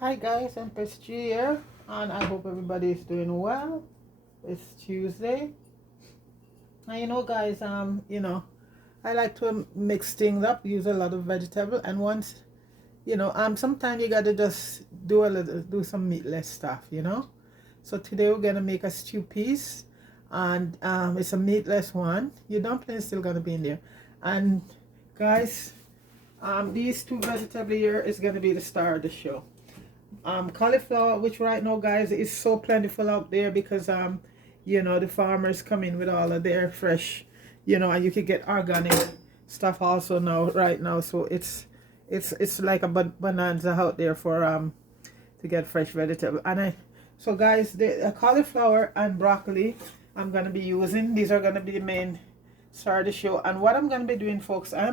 Hi guys, I'm G here, and I hope everybody is doing well. It's Tuesday, and guys, I like to mix things up, use a lot of vegetable, and once, sometimes you gotta just do some meatless stuff. So today we're gonna make a stew piece, and it's a meatless one. Your dumpling is still gonna be in there, and guys, these two vegetables here is gonna be the star of the show. Cauliflower, which right now guys is so plentiful out there because the farmers come in with all of their fresh, and you can get organic stuff also now right now. So it's like a bonanza out there for to get fresh vegetable. So guys, the cauliflower and broccoli I'm gonna be using. These are gonna be the main star of the show. And what I'm gonna be doing, folks, I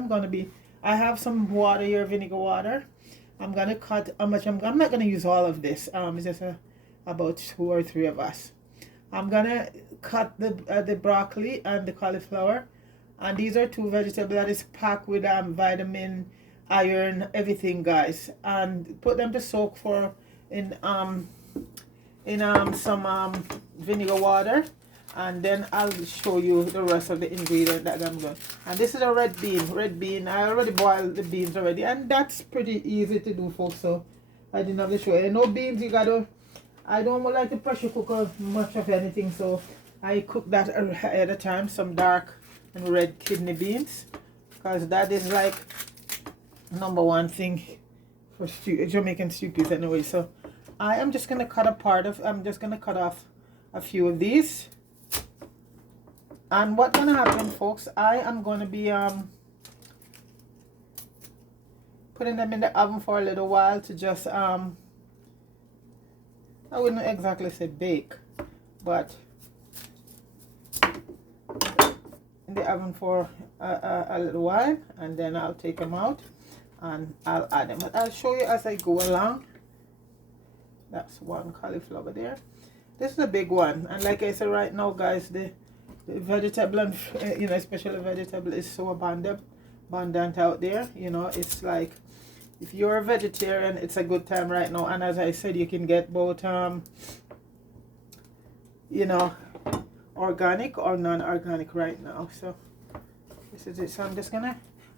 have some water here, vinegar water. I'm gonna cut how much I'm not gonna use all of this. It's just about 2 or 3 of us. I'm gonna cut the broccoli and the cauliflower, and these are two vegetables that is packed with vitamin, iron, everything, guys. And put them to soak for in some vinegar water, and then I'll show you the rest of the ingredient that I'm going. And this is a red bean. I already boiled the beans already, and that's pretty easy to do, folks. So I didn't have to show you. No beans, you gotta. I don't like to pressure cook much of anything, so I cook that ahead of time. Some dark and red kidney beans, because that is like #1 thing for Jamaican stew peas anyway. So I am just gonna I'm just gonna cut off a few of these. And what's gonna happen, folks, I am gonna be putting them in the oven for a little while to just I wouldn't exactly say bake, but in the oven for a little while, and then I'll take them out and I'll add them. I'll show you as I go along. That's one cauliflower there. This is a big one, and like I said, right now, guys, the vegetable and especially vegetable is so abundant out there. It's like if you're a vegetarian, it's a good time right now. And as I said, you can get both organic or non-organic right now. So this is it. So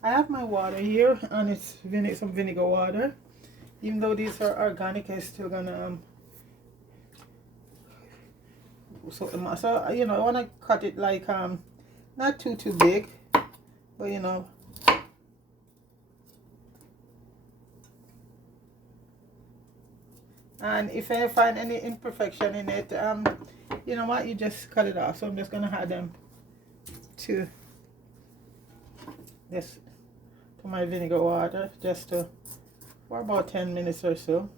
I have my water here, and it's some vinegar water. Even though these are organic, I'm still gonna so I want to cut it like not too big, but and if I find any imperfection in it, you know what, you just cut it off. So I'm just gonna add them to this, to my vinegar water, just for about 10 minutes or so.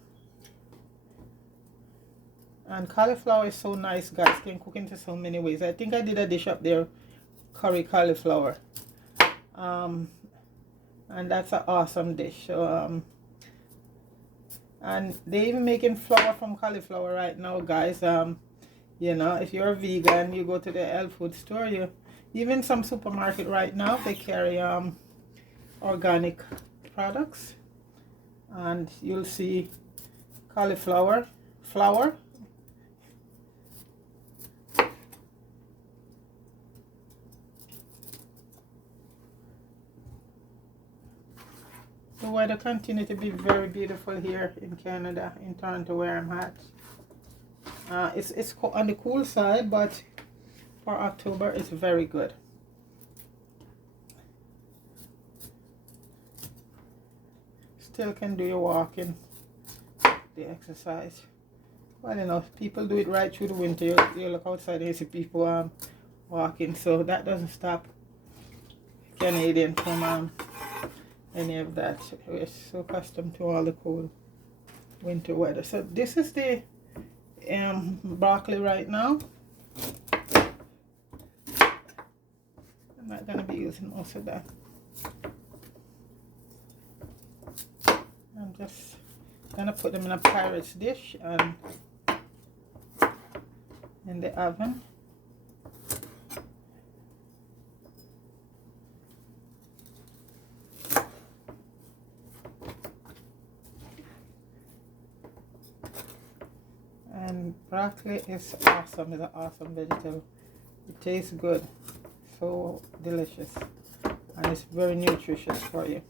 And cauliflower is so nice, guys. Can cook into so many ways. I think I did a dish up there, curry cauliflower, and that's an awesome dish. So and they even making flour from cauliflower right now, guys. If you're a vegan, you go to the health food store. Even some supermarket right now, they carry organic products, and you'll see cauliflower flour. The weather continues to be very beautiful here in Canada, in Toronto, where I'm at. It's on the cool side, but for October, it's very good. Still can do your walking, the exercise. Well, people do it right through the winter. You look outside and you see people walking, so that doesn't stop Canadian from any of that. We're so accustomed to all the cold winter weather. So this is the broccoli right now. I'm not gonna be using most of that. I'm just gonna put them in a Pirate's dish and in the oven. Broccoli is awesome. It's an awesome vegetable. It tastes good. So delicious. And it's very nutritious for you.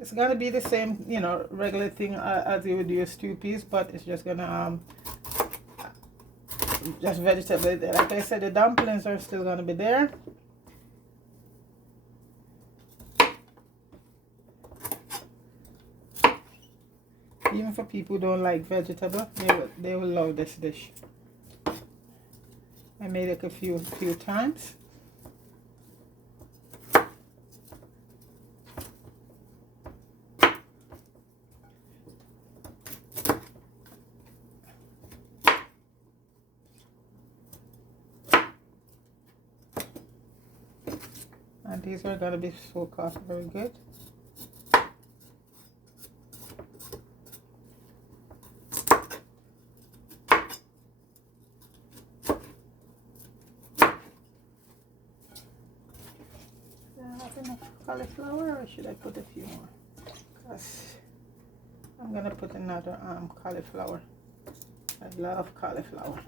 It's gonna be the same, you know, regular thing as you would do your stew peas, but it's just gonna just vegetable. Like I said, the dumplings are still gonna be there. Even for people who don't like vegetable, they will love this dish. I made it a few times. And these are gonna be soaked off very good. Cauliflower, or should I put a few more? Because I'm gonna put another cauliflower. I love cauliflower.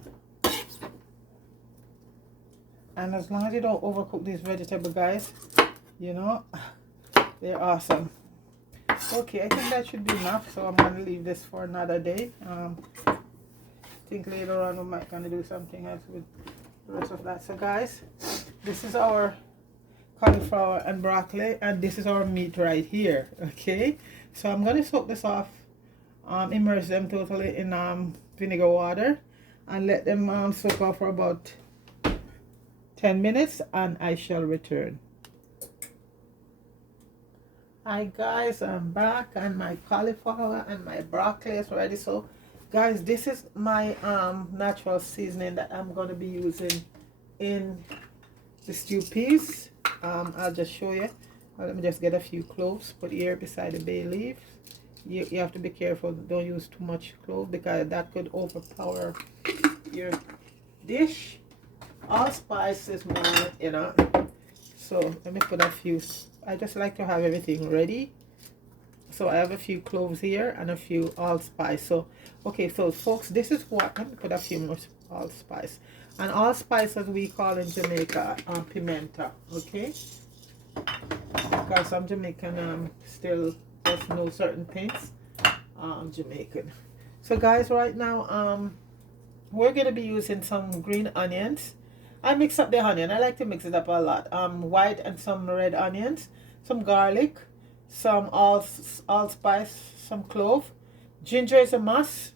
And as long as you don't overcook these vegetables, guys, you know, they're awesome. Okay, I think that should be enough, so I'm gonna leave this for another day. I think later on we might gonna do something else with the rest of that. So guys, this is our cauliflower and broccoli, and this is our meat right here. Okay, so I'm gonna soak this off, immerse them totally in vinegar water, and let them soak off for about 10 minutes, and I shall return. Hi guys, I'm back, and my cauliflower and my broccoli is ready. So guys, this is my natural seasoning that I'm going to be using in the stew peas. I'll just show you. Let me just get a few cloves, put here beside the bay leaf. You have to be careful, don't use too much clove, because that could overpower your dish. Allspice is more, you know. So let me put a few. I just like to have everything ready. So I have a few cloves here and a few allspice. So okay, so folks, this is what, let me put a few more allspice. And allspice, as we call in Jamaica, pimenta. Okay, because I'm Jamaican, still just know certain things. Jamaican. So guys, right now we're gonna be using some green onions. I mix up the onion. I like to mix it up a lot. White and some red onions, some garlic, some allspice, some clove. Ginger is a must.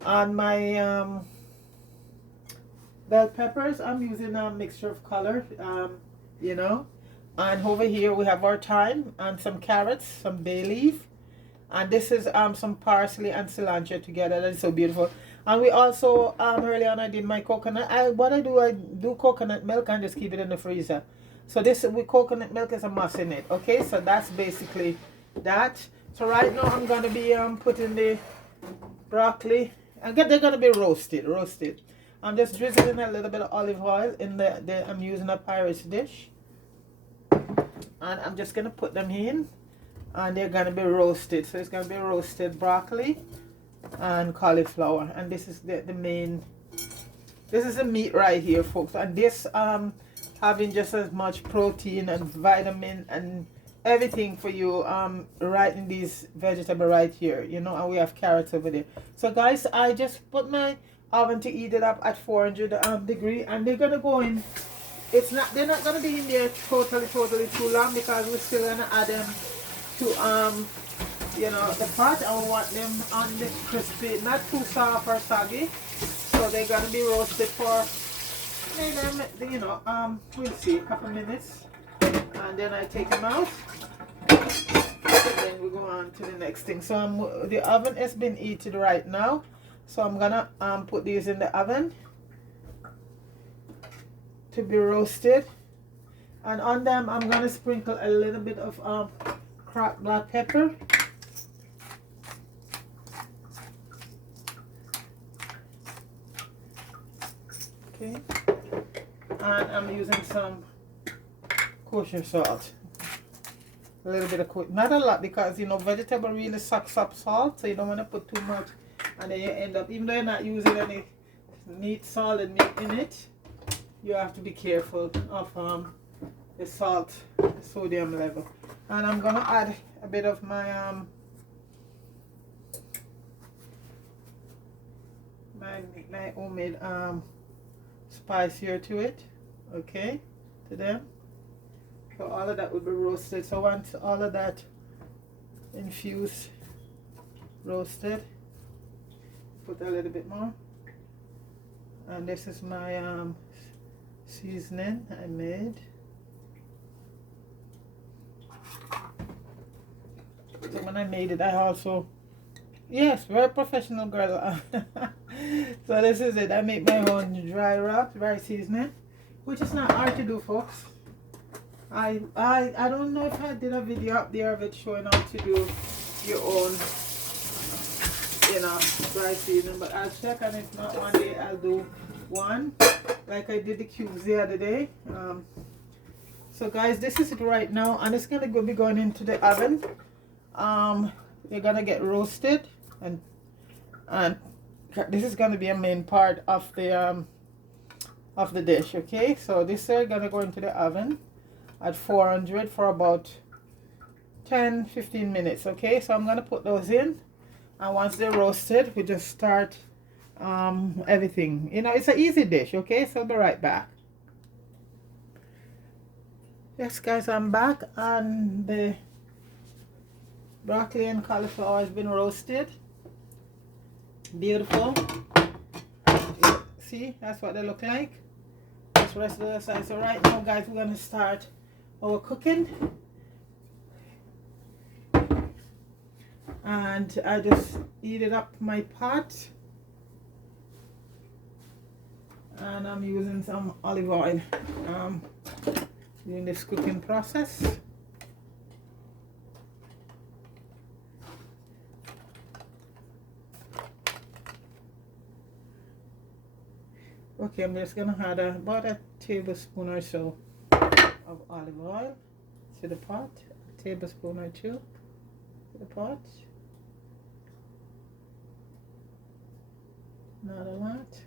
And my bell peppers, I'm using a mixture of color, you know. And over here we have our thyme and some carrots, some bay leaf. And this is some parsley and cilantro together. That is so beautiful. And we also early on I did my coconut. I do coconut milk and just keep it in the freezer. So this with coconut milk is a must in it. Okay, so that's basically that. So right now I'm gonna be putting the broccoli, and they're gonna be roasted. I'm just drizzling a little bit of olive oil in I'm using a Pirates dish, and I'm just gonna put them in, and they're gonna be roasted. So it's gonna be roasted broccoli and cauliflower, and this is the main, this is the meat right here, folks. And this having just as much protein and vitamin and everything for you right in these vegetable right here, you know. And we have carrots over there. So guys, I just put my oven to heat it up at 400 degree, and they're gonna go in. They're not gonna be in there totally too long, because we're still gonna add them to you know, the pot. I want them on the crispy, not too soft or soggy. So they're gonna be roasted for maybe, you know, we'll see, a couple minutes, and then I take them out, and then we go on to the next thing. So the oven has been heated right now, so I'm gonna put these in the oven to be roasted, and on them I'm gonna sprinkle a little bit of cracked black pepper. Okay, and I'm using some kosher salt. A little bit of coat, not a lot, because you know vegetable really sucks up salt, so you don't want to put too much, and then you end up, even though you're not using any meat, solid meat in it, you have to be careful of the salt, sodium level. And I'm gonna add a bit of my my homemade spice here to it, okay, to them. So all of that will be roasted. So once all of that infused, roasted, put a little bit more. And this is my seasoning I made. So when I made it, I also, yes, very professional girl. So this is it. I make my own dry seasoning, which is not hard to do, folks. I don't know if I did a video up there of it showing how to do your own, you know, dry seasoning, but I'll check, and if not, one day I'll do one like I did the cubes the other day. So guys, this is it right now, and it's gonna be going into the oven. They're gonna get roasted, and this is gonna be a main part of the dish. Okay, so this is gonna go into the oven at 400 for about 10-15 minutes. Okay, so I'm gonna put those in, and once they're roasted, we just start everything. You know, it's an easy dish. Okay, so I'll be right back. Yes guys, I'm back, and the broccoli and cauliflower has been roasted. Beautiful. See, that's what they look like. Just rest of the side. So right now guys, we're gonna start our cooking, and I just heated up my pot, and I'm using some olive oil in this cooking process. Okay, I'm just gonna add about a tablespoon or so of olive oil to the pot, a tablespoon or two to the pot, not a lot.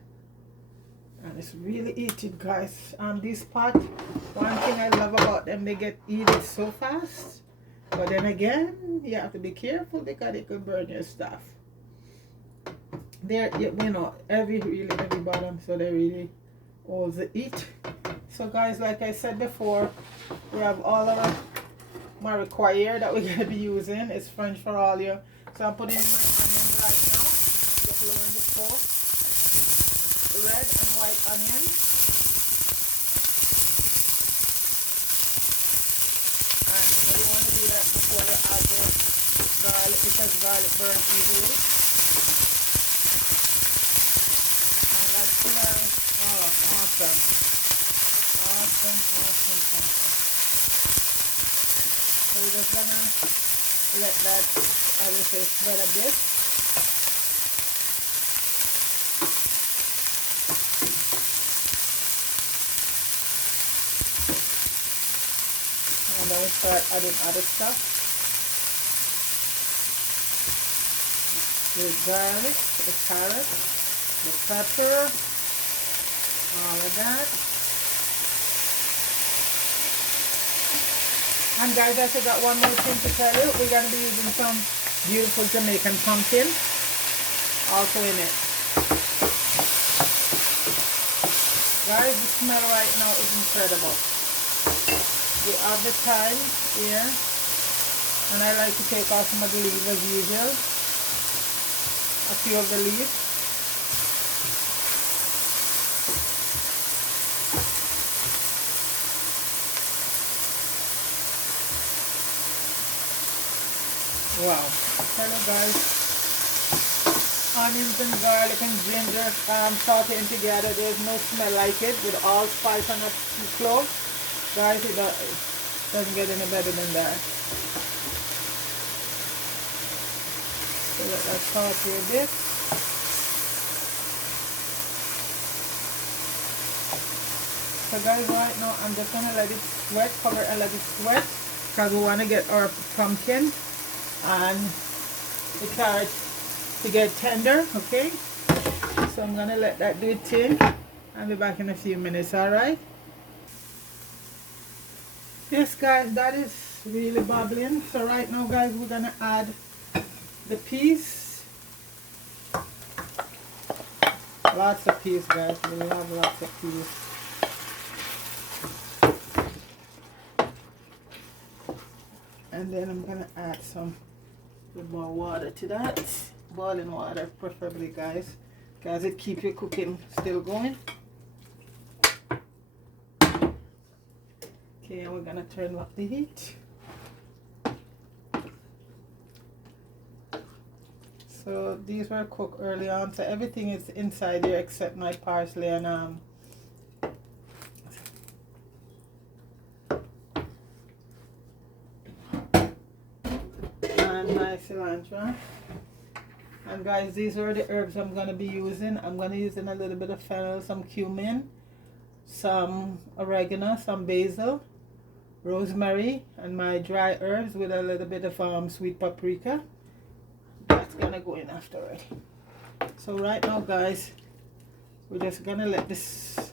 And it's really heated, guys. This pot, one thing I love about them, they get heated so fast, but then again, you have to be careful because it could burn your stuff. They're, you know, every bottom, so they really all the heat. So guys, like I said before, we have all of my required that we're going to be using. It's French for all you. So I'm putting in my onions right now, just lowering the smoke. Red and white onion, and you know you want to do that before you add the garlic, because garlic burns easily. And that's nice. Oh, awesome. So we're just gonna let that, I will say, spread a bit. And then we start adding other stuff. The garlic, the carrot, the pepper, all of that. And guys, I forgot one more thing to tell you. We're going to be using some beautiful Jamaican pumpkin also in it. Guys, the smell right now is incredible. We have the thyme here, and I like to take off some of the leaves as usual, a few of the leaves. Wow, hello guys. Onions and garlic and ginger sauteing together. There's no smell like it, with all spice and a clove. Guys, it doesn't get any better than that. So let that saute a bit. So guys, right now I'm just gonna let it sweat, cover and let it sweat. because we want to get our pumpkin and the carrot to get tender. Okay, so I'm gonna let that do its thing. I'll be back in a few minutes. All right. Yes, guys, that is really bubbling. So right now, guys, we're gonna add the peas. Lots of peas, guys. We love lots of peas. And then I'm gonna add some more water to that. Boiling water, preferably, guys, because it keeps your cooking still going. Okay, and we're gonna turn up the heat. So these were cooked early on, so everything is inside here except my parsley and my cilantro. And guys, these are the herbs I'm gonna be using. I'm gonna use a little bit of fennel, some cumin, some oregano, some basil, rosemary, and my dry herbs with a little bit of sweet paprika. That's gonna go in after it. So right now, guys, we're just gonna let this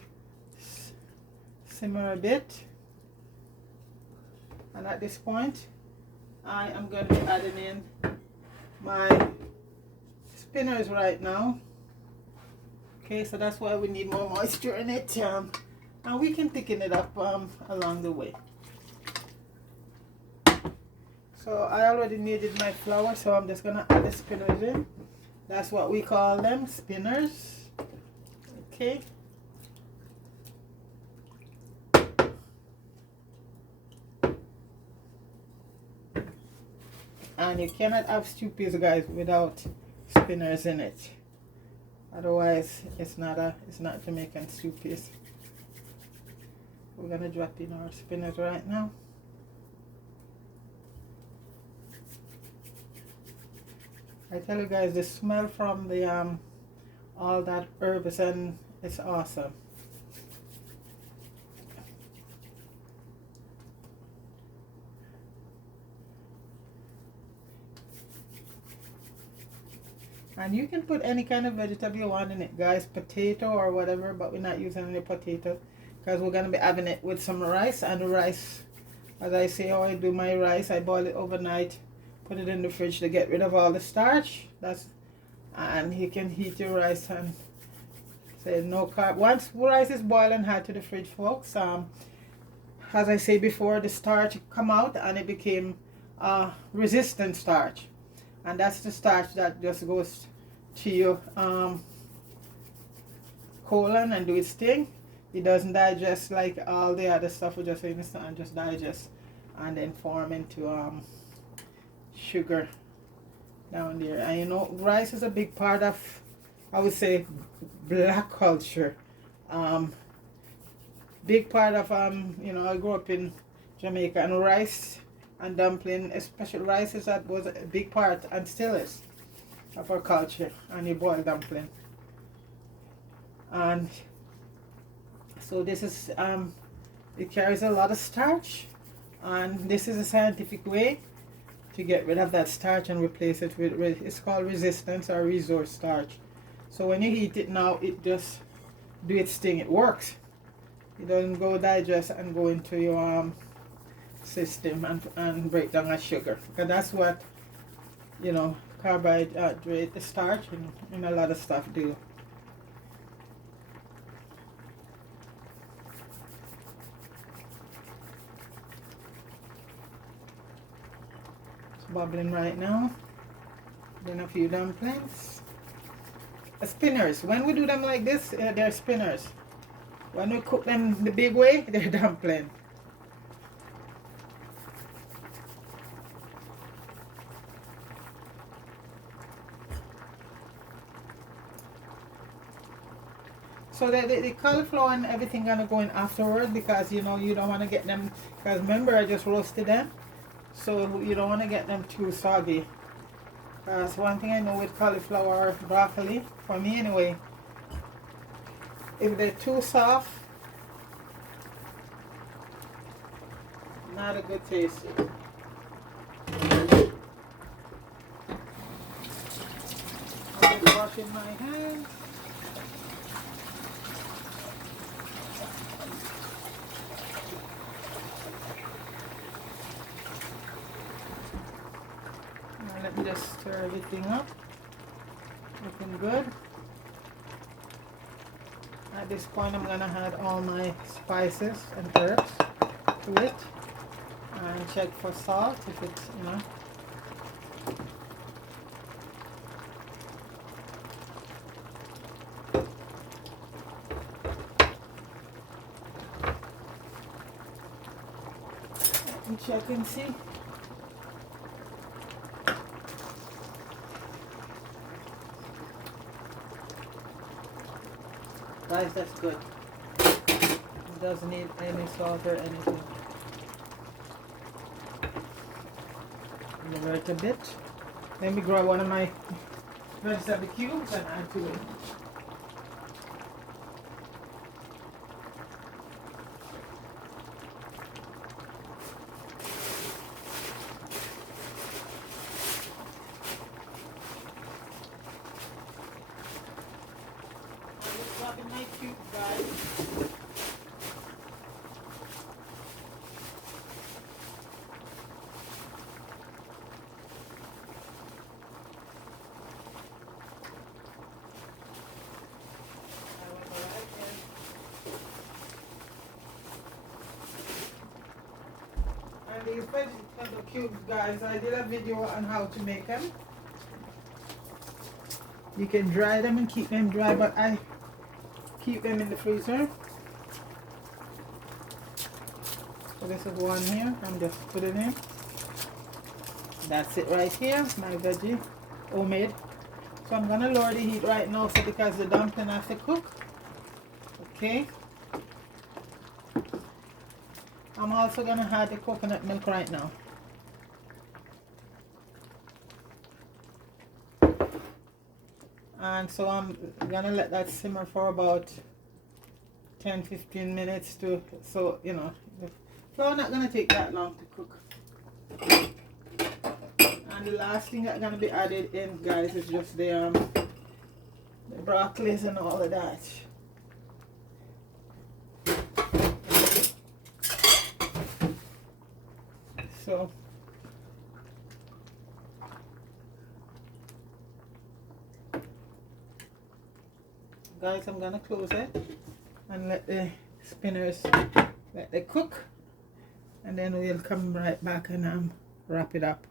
simmer a bit, and at this point I am going to be adding in my spinners right now. Okay, so that's why we need more moisture in it, and we can thicken it up along the way. So I already kneaded my flour, so I'm just gonna add the spinners in. That's what we call them, spinners. Okay. And you cannot have stew peas, guys, without spinners in it. Otherwise, it's not Jamaican stew peas. We're gonna drop in our spinners right now. I tell you guys, the smell from the all that herbs, and it's awesome. And you can put any kind of vegetable you want in it, guys, potato or whatever, but we're not using any potato because we're gonna be having it with some rice. And the rice, as I say, how I do my rice, I boil it overnight, put it in the fridge to get rid of all the starch. And you can heat your rice and say no carb. Once rice is boiling, add to the fridge, folks. As I say before, the starch come out and it became resistant starch, and that's the starch that just goes to your colon and do its thing. It doesn't digest like all the other stuff we just say in the sun, just digest and then form into sugar down there. And you know, rice is a big part of, I would say, black culture. Big part of you know, I grew up in Jamaica, and rice and dumpling, especially rice, was a big part and still is of our culture, and you boil dumpling. And so this is it carries a lot of starch, and this is a scientific way to get rid of that starch and replace it with, it's called resistance or resource starch. So when you heat it now, it just do its thing, it works. It doesn't go digest and go into your system and break down as sugar, because that's what, you know, carbohydrate, starch, and a lot of stuff do. It's bubbling right now. Then a few dumplings. Spinners. When we do them like this, they're spinners. When we cook them the big way, they're dumpling. So the cauliflower and everything gonna go in afterward, because you know you don't want to get them, because remember I just roasted them, so you don't want to get them too soggy. Because one thing I know with cauliflower or broccoli, for me anyway, if they're too soft, Not a good taste. I'm just washing my hands. Now let me just stir everything up. Looking good. At this point, I'm gonna add all my spices and herbs to it, and check for salt if it's, you know. Let me check and see. Guys, that's good. It doesn't need any salt or anything. Invert a bit. Let me grab one of my vegetable cubes and add to it. My cube, guys. And these vegetable cubes, guys, I did a video on how to make them. You can dry them and keep them dry, but I keep them in the freezer. So this is one here. I'm just putting in. That's it right here. My veggie, homemade. So I'm gonna lower the heat right now, so because the dumpling has to cook. Okay. I'm also gonna add the coconut milk right now. And so I'm gonna let that simmer for about 10-15 minutes to, so you know, the flour not gonna take that long to cook. And the last thing that's gonna be added in, guys, is just the broccolis and all of that. So guys, I'm gonna close it and let the spinners let they cook, and then we'll come right back and wrap it up.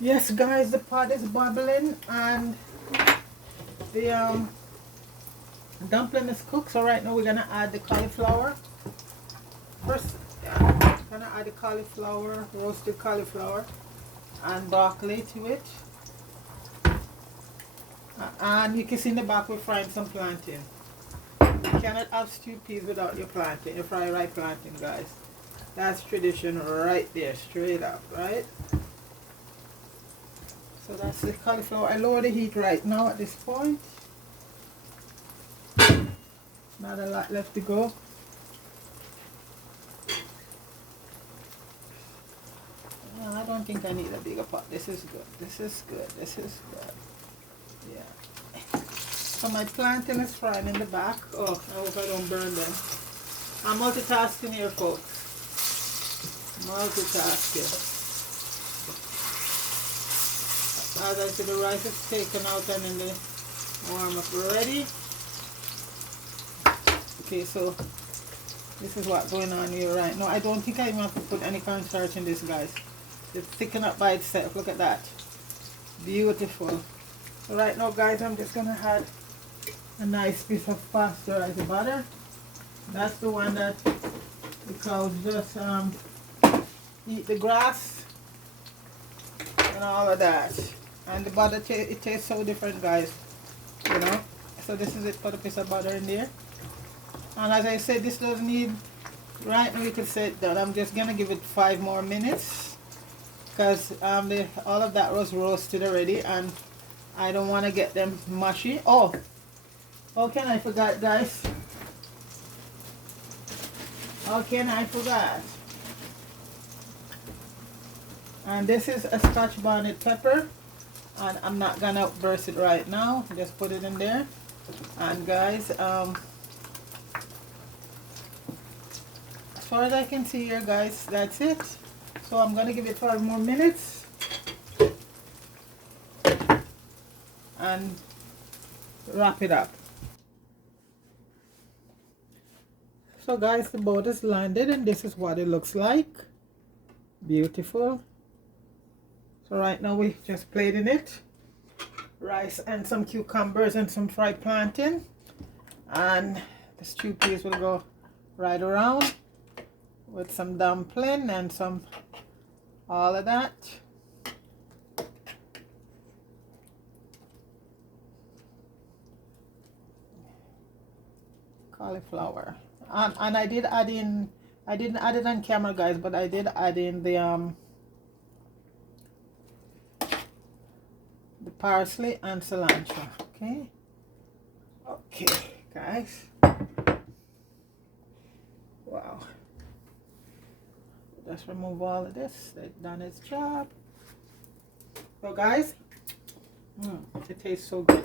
Yes, guys, the pot is bubbling and the dumpling is cooked. So right now we're gonna add the cauliflower. First, gonna add the cauliflower, roasted cauliflower, and broccoli to it. And you can see in the back we're frying some plantain. You cannot have stewed peas without your plantain. You fry right plantain, guys. That's tradition right there, straight up, right? So that's the cauliflower. I lower the heat right now at this point. Not a lot left to go. No, I don't think I need a bigger pot. This is good. This is good. This is good. Yeah. So my plantain is frying in the back. Oh, I hope I don't burn them. I'm multitasking here, folks. Multitasking. As I said, the rice is taken out and in the warm up ready. Okay, so this is what's going on here right now. I don't think I even have to put any cornstarch in this, guys. It's thickened up by itself. Look at that. Beautiful. So right now, guys, I'm just gonna add a nice piece of pasteurized butter. That's the one that the cows just eat the grass and all of that. And the butter, it tastes so different, guys. You know. So this is it, put a piece of butter in there. And as I said, this doesn't need, right now you could set that. I'm just gonna give it 5 more minutes because all of that was roasted already, and I don't want to get them mushy. Oh, can I forgot, guys? Okay, and I forgot. And this is a Scotch bonnet pepper. And I'm not gonna burst it right now. Just put it in there. And guys, as far as I can see here, guys, that's it. So I'm gonna give it 5 more minutes. And wrap it up. So guys, the boat is landed and this is what it looks like. Beautiful. So right now we just plating it. Rice and some cucumbers and some fried plantain. And the stew peas will go right around with some dumpling and some all of that. Cauliflower. And I did add in, I didn't add it on camera guys, but I did add in the parsley and cilantro. Okay guys, wow, just remove all of this. It's done its job. So guys, it tastes so good.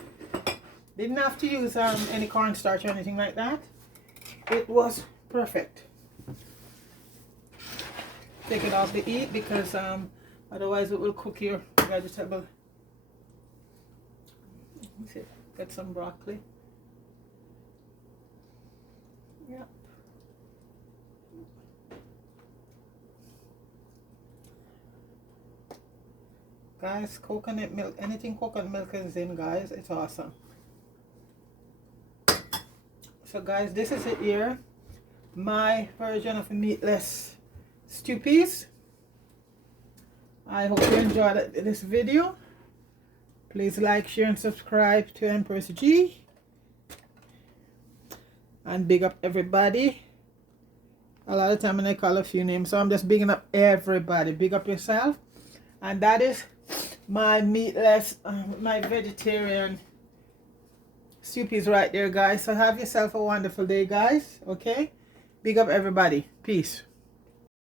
Didn't have to use any cornstarch or anything like that. It was perfect. Take it off the heat because otherwise it will cook your vegetable. Let me see, get some broccoli. Yeah. Guys, coconut milk, anything coconut milk is in, guys, it's awesome. So guys, this is it here, my version of meatless stew peas. I hope you enjoyed this video. Please like, share and subscribe to Empress G. And big up everybody. A lot of time when I call a few names, so I'm just bigging up everybody. Big up yourself. And that is my meatless, my vegetarian stew peas right there, guys. So have yourself a wonderful day, guys. Okay, big up everybody. Peace.